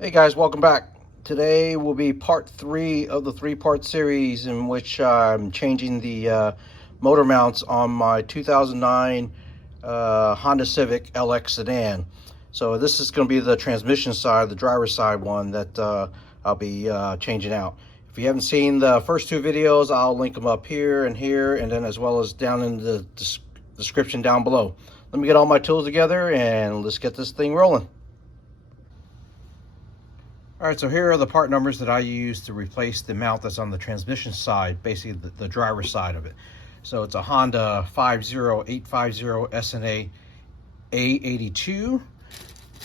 Hey guys, welcome back. Today will be part 3 of the 3-part series in which I'm changing the motor mounts on my 2009 Honda Civic LX Sedan. So this is going to be the transmission side, the driver's side one that I'll be changing out. If you haven't seen the first 2 videos, I'll link them up here, and then as well as down in the description down below. Let me get all my tools together and let's get this thing rolling. Alright, so here are the part numbers that I use to replace the mount that's on the transmission side, basically the driver's side of it. So it's a Honda 50850 SNA A82,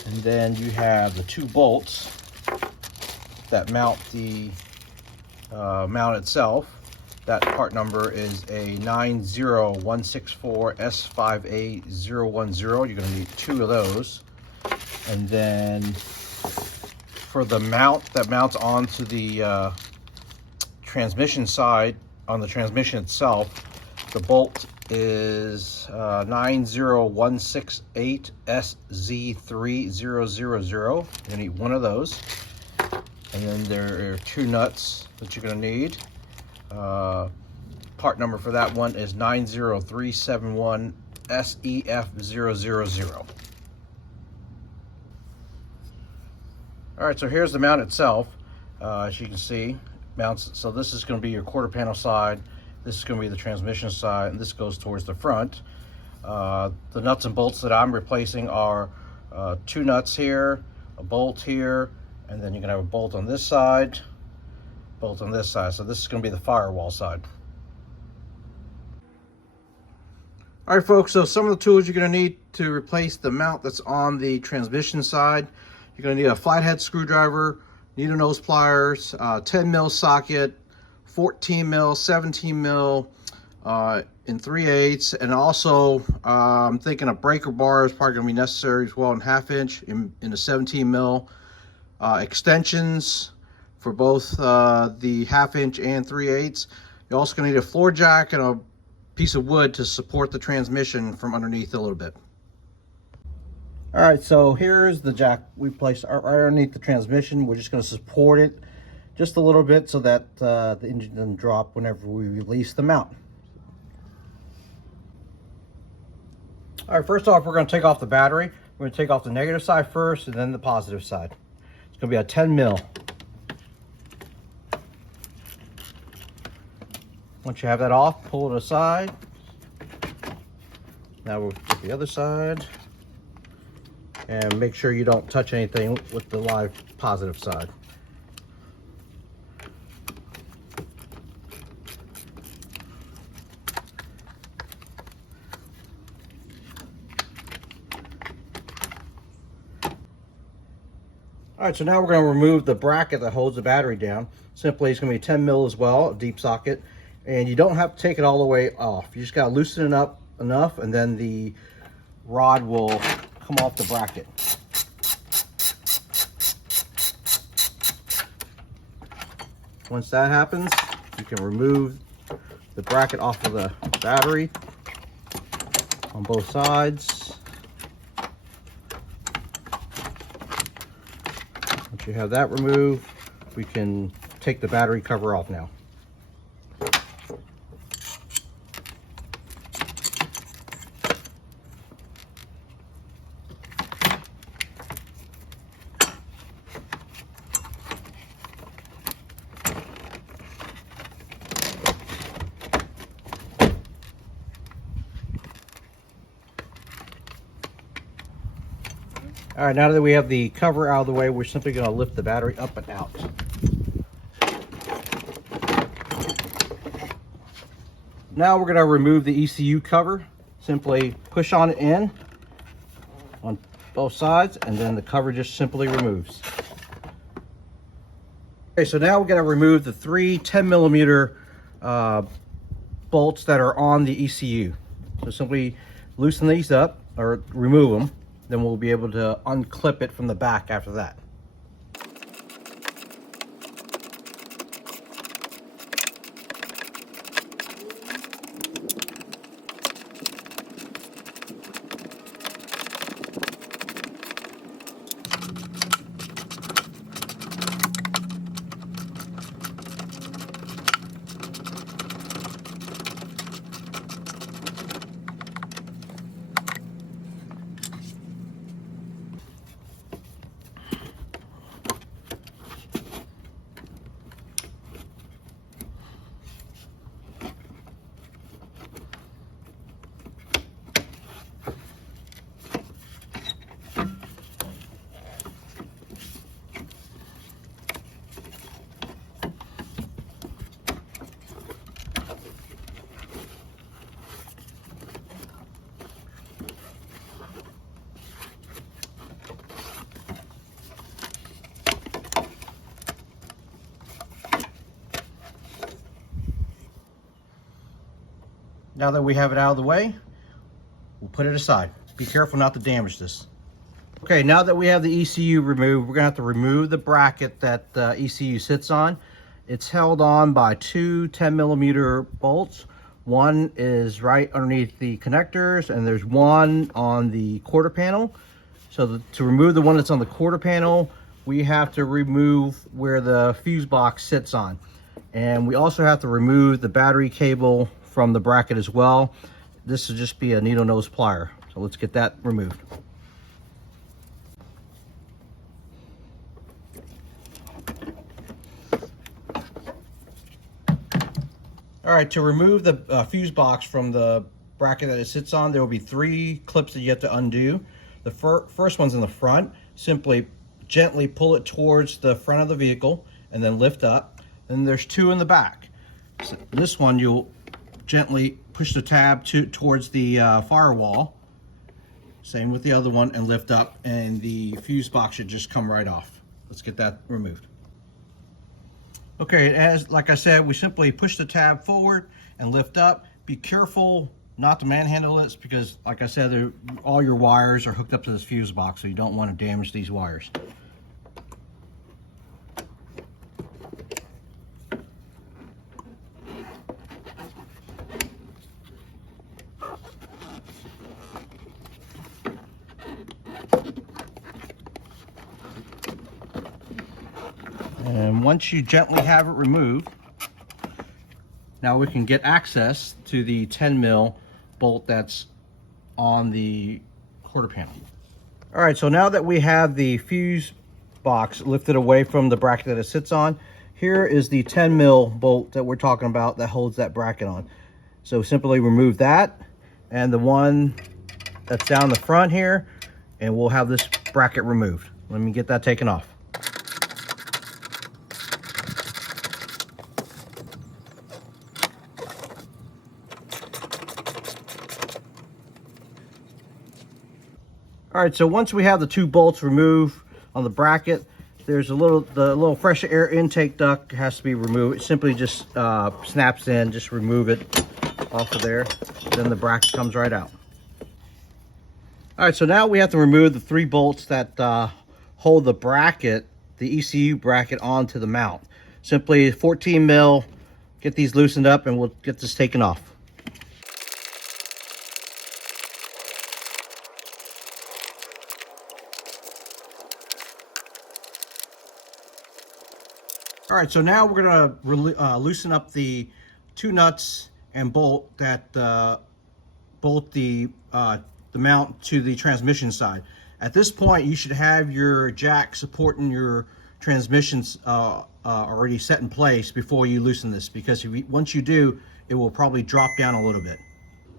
and then you have the 2 bolts that mount the mount itself. That part number is a 90164 S5A010. You're going to need 2 of those. And then for the mount that mounts onto the transmission side, on the transmission itself, the bolt is 90168 SZ3000. You're gonna need 1 of those. And then there are 2 nuts that you're gonna need. Part number for that one is 90371 SEF000. All right, so here's the mount itself. As you can see, mounts. So this is going to be your quarter panel side. This is going to be the transmission side, and this goes towards the front. The nuts and bolts that I'm replacing are 2 nuts here, a bolt here, and then you're going to have a bolt on this side, bolt on this side. So this is going to be the firewall side. All right, folks. So some of the tools you're going to need to replace the mount that's on the transmission side. You're going to need a flathead screwdriver, needle nose pliers, 10 mil socket, 14 mil, 17 mil in 3/8, and also I'm thinking a breaker bar is probably going to be necessary as well in 1/2 inch in a 17 mil. Extensions for both the 1/2 inch and 3/8. You're also going to need a floor jack and a piece of wood to support the transmission from underneath a little bit. All right, so here's the jack we placed right underneath the transmission. We're just going to support it just a little bit so that the engine doesn't drop whenever we release the mount. All right, first off, we're going to take off the battery. We're going to take off the negative side first and then the positive side. It's going to be a 10 mil. Once you have that off, pull it aside. Now we'll get the other side. And make sure you don't touch anything with the live positive side. All right, so now we're going to remove the bracket that holds the battery down. Simply, it's going to be 10 mil as well, a deep socket. And you don't have to take it all the way off. You just got to loosen it up enough, and then the rod will come off the bracket. Once that happens, you can remove the bracket off of the battery on both sides. Once you have that removed, we can take the battery cover off now. All right, now that we have the cover out of the way, we're simply going to lift the battery up and out. Now we're going to remove the ECU cover. Simply push on it in on both sides, and then the cover just simply removes. Okay, so now we're going to remove the 3 10mm bolts that are on the ECU. So simply loosen these up, or remove them. Then we'll be able to unclip it from the back after that. now that we have it out of the way, we'll put it aside. Be careful not to damage this. Okay, now that we have the ECU removed, we're gonna have to remove the bracket that the ECU sits on. It's held on by two 10mm bolts. One is right underneath the connectors, and there's one on the quarter panel. So to remove the one that's on the quarter panel, we have to remove where the fuse box sits on. And we also have to remove the battery cable from the bracket as well. This will just be a needle nose plier. So let's get that removed. All right, to remove the fuse box from the bracket that it sits on, there will be 3 clips that you have to undo. The first one's in the front. Simply gently pull it towards the front of the vehicle and then lift up. Then there's 2 in the back. So this one, you'll gently push the tab towards the firewall. Same with the other one, and lift up, and the fuse box should just come right off. Let's get that removed. Okay, like I said, we simply push the tab forward and lift up. Be careful not to manhandle this because, like I said, all your wires are hooked up to this fuse box, so you don't want to damage these wires. And once you gently have it removed, now we can get access to the 10mm bolt that's on the quarter panel. All right, so now that we have the fuse box lifted away from the bracket that it sits on, here is the 10mm bolt that we're talking about that holds that bracket on. So simply remove that and the one that's down the front here, and we'll have this bracket removed. Let me get that taken off. All right, so once we have the 2 bolts removed on the bracket, there's the little fresh air intake duct has to be removed. It simply just snaps in. Just remove it off of there. Then the bracket comes right out. All right, so now we have to remove the 3 bolts that hold the bracket, the ECU bracket, onto the mount. Simply 14mm, get these loosened up, and we'll get this taken off. All right, so now we're gonna loosen up the 2 nuts and bolt that bolt the mount to the transmission side. At this point, you should have your jack supporting your transmissions already set in place before you loosen this, because once you do, it will probably drop down a little bit.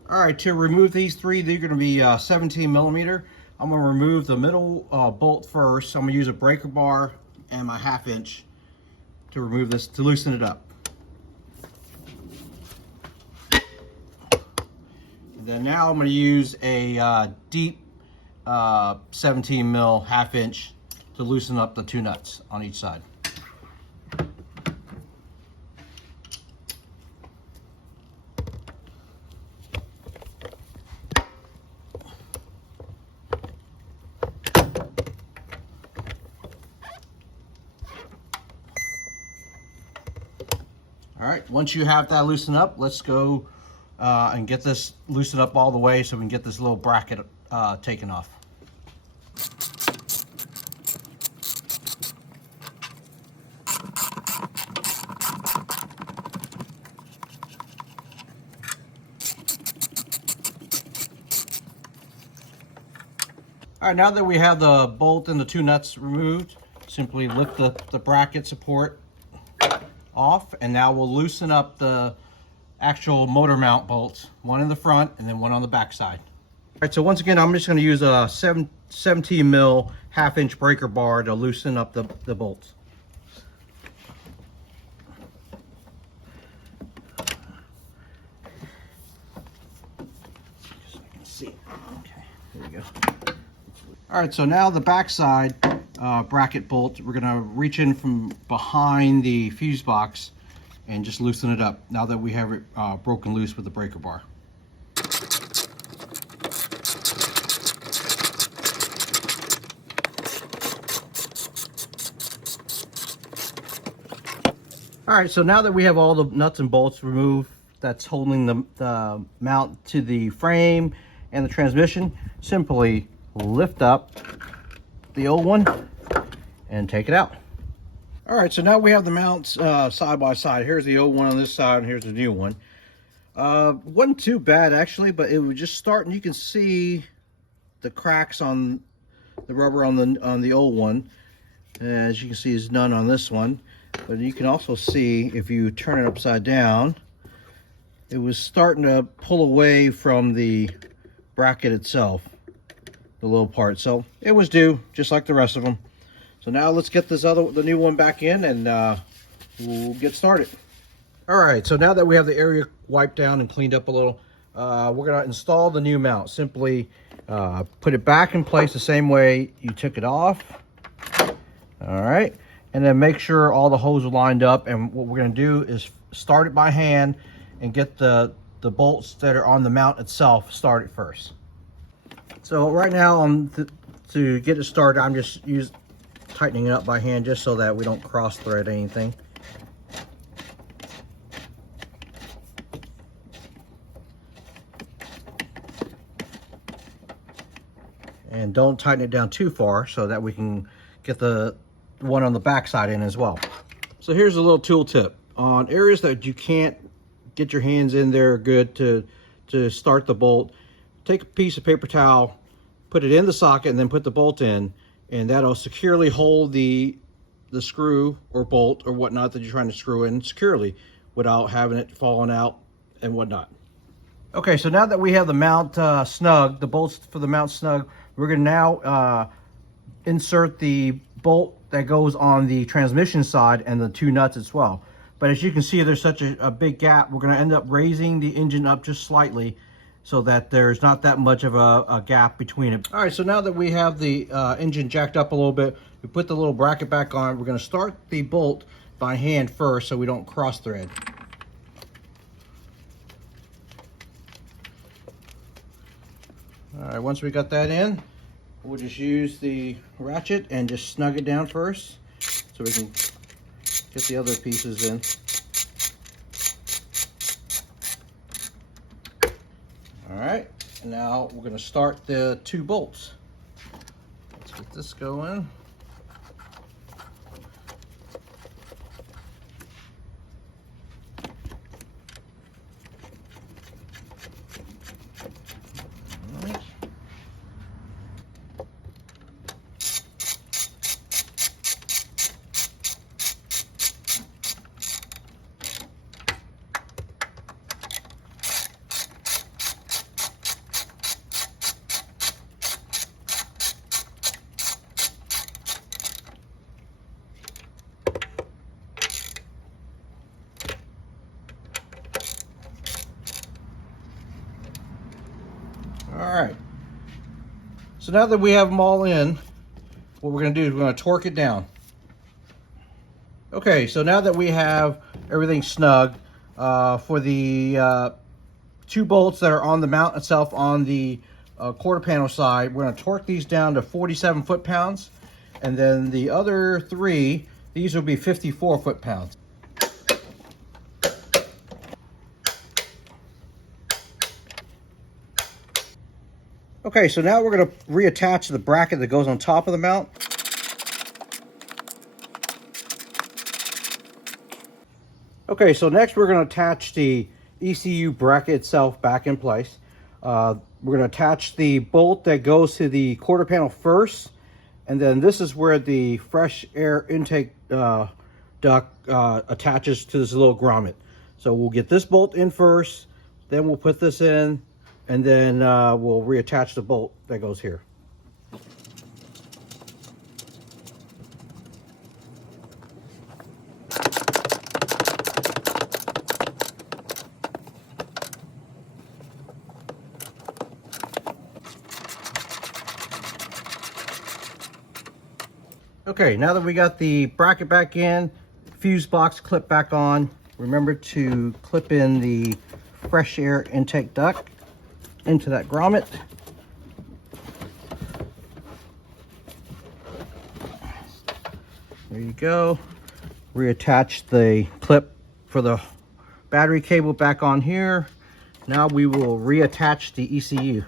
All right, to remove these 3, they're gonna be 17mm. I'm gonna remove the middle bolt first. I'm gonna use a breaker bar and my 1/2 inch to remove this, to loosen it up. And then now I'm going to use a deep 17mm 1/2 inch to loosen up the 2 nuts on each side. All right, once you have that loosened up, let's go and get this loosened up all the way so we can get this little bracket taken off. All right, now that we have the bolt and the 2 nuts removed, simply lift the bracket support off, and now we'll loosen up the actual motor mount bolts, one in the front and then one on the back side. All right, so once again, I'm just going to use a 17mm 1/2 inch breaker bar to loosen up the bolts. So I can see. Okay, there we go. All right, so now the back side bracket bolt, we're going to reach in from behind the fuse box and just loosen it up now that we have it broken loose with the breaker bar. All right, so now that we have all the nuts and bolts removed that's holding the mount to the frame and the transmission, simply lift up the old one and take it out. All right, so now we have the mounts side by side. Here's the old one on this side, and here's the new one. Wasn't too bad actually, but it was just starting. You can see the cracks on the rubber on the old one. As you can see, there's none on this one. But you can also see, if you turn it upside down, it was starting to pull away from the bracket itself, the little part. So it was due, just like the rest of them. So now let's get the new one back in, and we'll get started. All right, so now that we have the area wiped down and cleaned up a little, we're gonna install the new mount. Simply put it back in place the same way you took it off. All right. And then make sure all the holes are lined up. And what we're going to do is start it by hand and get the bolts that are on the mount itself started first. So right now, to get it started, I'm just tightening it up by hand just so that we don't cross thread anything. And don't tighten it down too far so that we can get the one on the back side in as well. So here's a little tool tip on areas that you can't get your hands in there good to start the bolt. Take a piece of paper towel, put it in the socket, and then put the bolt in, and that'll securely hold the screw or bolt or whatnot that you're trying to screw in securely without having it falling out and whatnot. Okay, so now that we have the mount snug, the bolts for the mount snug, we're going to now insert the bolt that goes on the transmission side and the two nuts as well. But as you can see, there's such a big gap. We're going to end up raising the engine up just slightly so that there's not that much of a gap between it. All right, so now that we have the engine jacked up a little bit, we put the little bracket back on. We're going to start the bolt by hand first so we don't cross thread. All right, once we got that in, we'll just use the ratchet and just snug it down first so we can get the other pieces in. All right, and now we're going to start the two bolts. Let's get this going. All right, so now that we have them all in, what we're going to do is we're going to torque it down. Okay, so now that we have everything snug, for the two bolts that are on the mount itself on the quarter panel side, we're going to torque these down to 47 foot-pounds, and then the other three, these will be 54 foot-pounds. Okay, so now we're going to reattach the bracket that goes on top of the mount. Okay, so next we're going to attach the ECU bracket itself back in place. We're going to attach the bolt that goes to the quarter panel first, and then this is where the fresh air intake duct attaches to this little grommet. So we'll get this bolt in first, then we'll put this in, and then we'll reattach the bolt that goes here. Okay, now that we got the bracket back in, fuse box clip back on, remember to clip in the fresh air intake duct into that grommet. There you go. Reattach the clip for the battery cable back on here. Now we will reattach the ECU.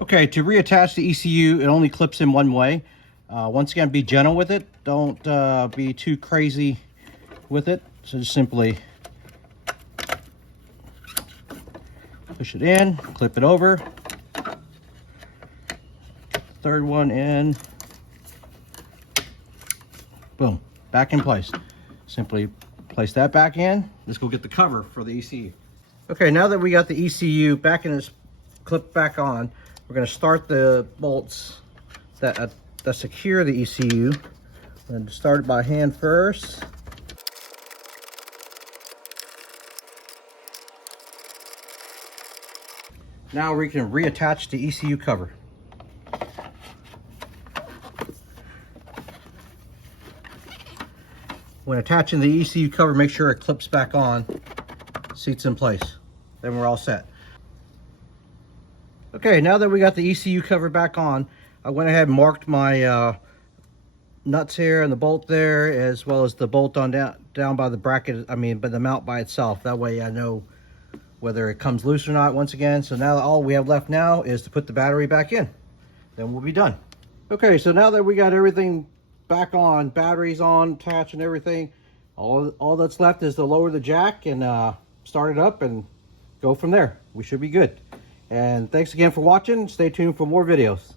Okay, to reattach the ECU, it only clips in one way. Once again, be gentle with it. Don't be too crazy with it. So just simply push it in, clip it over. Third one in. Boom, back in place. Simply place that back in. Let's go get the cover for the ECU. Okay, now that we got the ECU back in its clip back on, we're going to start the bolts that secure the ECU. I'm going to start it by hand first. Now we can reattach the ECU cover. When attaching the ECU cover, make sure it clips back on, seats in place. Then we're all set. Okay, now that we got the ECU cover back on, I went ahead and marked my nuts here and the bolt there, as well as the bolt on down by the bracket, by the mount by itself. That way I know whether it comes loose or not once again. So now all we have left now is to put the battery back in. Then we'll be done. Okay, so now that we got everything back on, batteries on, attached and everything, all that's left is to lower the jack and start it up and go from there. We should be good. And thanks again for watching. Stay tuned for more videos.